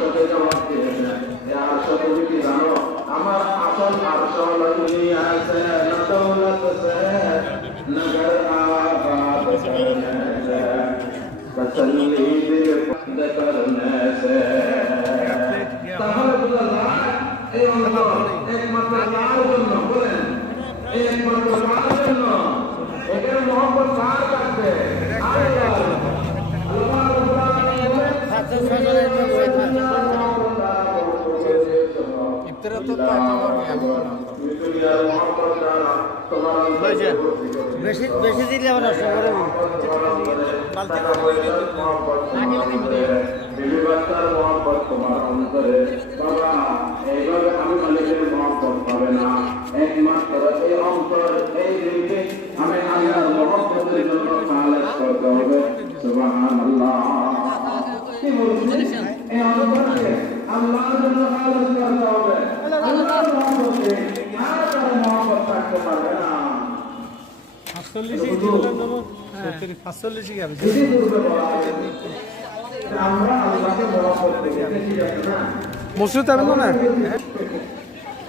সাথে জবাব দিবেন এই আরশ তুমি কি জানো আমার আসল আরশ হলো দুনিয়া সে না দৌলত সে না ঘর আবাদ করনে সে তসল্লি দিল বন্দ করনে সে তাহলে বুঝলাম এই অন্তর একমাত্র আল্লাহর জন্য বলেন একমাত্র আল্লাহর জন্য এখানে মোহাম্মদ কার কাছে আল্লাহ আল্লাহ রাব্বুল আলামিন বলেন ইফতার তো বেশি বেশি দিলে আবার নষ্ট করে এইভাবে আমি মালিকের মহব্বত পাবে না একমাত্র এই অন্তর এই দিনকে আমি আল্লাহর মহব্বতের জন্য খালেস করতে হবে সুবহানাল্লাহ কি বলছেন এই অন্তরকে আল্লাহর জন্য খালেস করতে হবে আল্লাহর মহব্বতে আর কারো মহব্বত থাকতে পারবে না 45 দিলাম দেব 45 কি হবে আমরা আল্লাহকে মহব্বত করি দেখি যাচ্ছে না মসজিদ আমি না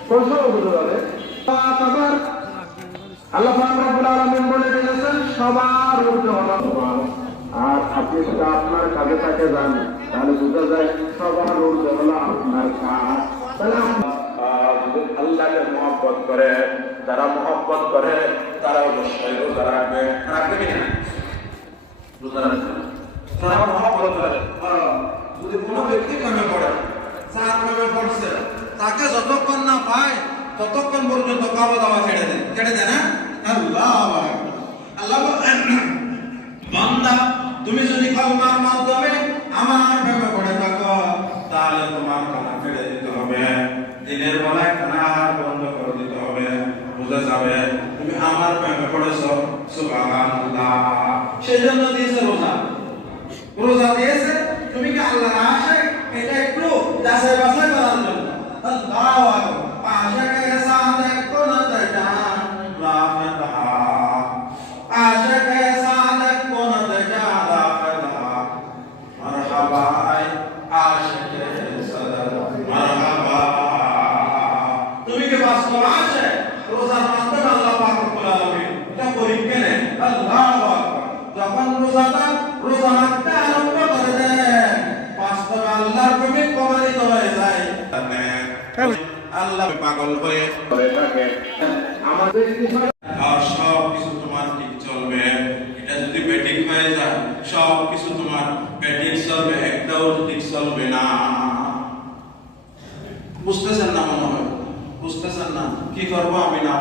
প্রশ্ন বুঝতে পারে আবার আল্লাহ পাক রব্বুল আলামিন বলে দিয়েছেন সবার ঊর্ধ্বে আল্লাহ আর আপনি যদি আপনার কাজে কাজে যান তাহলে বোঝা যায় সবার ঊর্ধ্বে হলো আপনার কাজ তাহলে আল্লাহকে মহব্বত করে যারা মহব্বত করে তারা অবশ্যই রোজা রাখবে রাখবে কিনা রোজা রাখবে তারা মহব্বত করে যদি কোনো ব্যক্তি কামে পড়ে চার কামে পড়ছে তাকে যতক্ষণ না পায় ততক্ষণ পর্যন্ত খাওয়া দাওয়া ছেড়ে দেয় না আল্লাহ আল্লাহ বান্দা তুমি যদি খাওয়ার মাধ্যমে আমার প্রেমে পড়ে থাকো তাহলে তোমার খানা ছেড়ে দিতে হবে দিনের বেলায় খানা আহার বন্ধ করে দিতে হবে বুঝে যাবে তুমি আমার প্রেমে পড়েছো সুবহানাল্লাহ সেই জন্য দিয়েছে রোজা দিয়েছে তুমি কি আল্লাহর আশিক এটা একটু যাচাই বাছাই করার জন্য আল্লাহু আকবার আশিক সাদেক কোন জান রাফতা আশিক সাদেক কোন জান রাফতা মারহাবা আশিক সাদেক মারহাবা তুমি কি বাস্তব আশিক রোজার মাধ্যমে আল্লাহ পাক রব্বুল আলামিন এটা পরীক্ষা নেন আল্লাহু আকবার যখন রোজা রাখতে আরম্ভ করে দেন বাস্তবে আল্লাহর প্রেমে প্রমাণিত হয়ে যায় আল্লাহ পাগল হয়ে থাকে আমাদের আর সব কিছু তোমার ঠিক চলবে এটা যদি ব্যাটিং হয়ে যায় সব কিছু তোমার ব্যাটিং চলবে একটাও ঠিক চলবে না বুঝতেছেন না মনে হয় বুঝতেছেন না কি করবো আমি না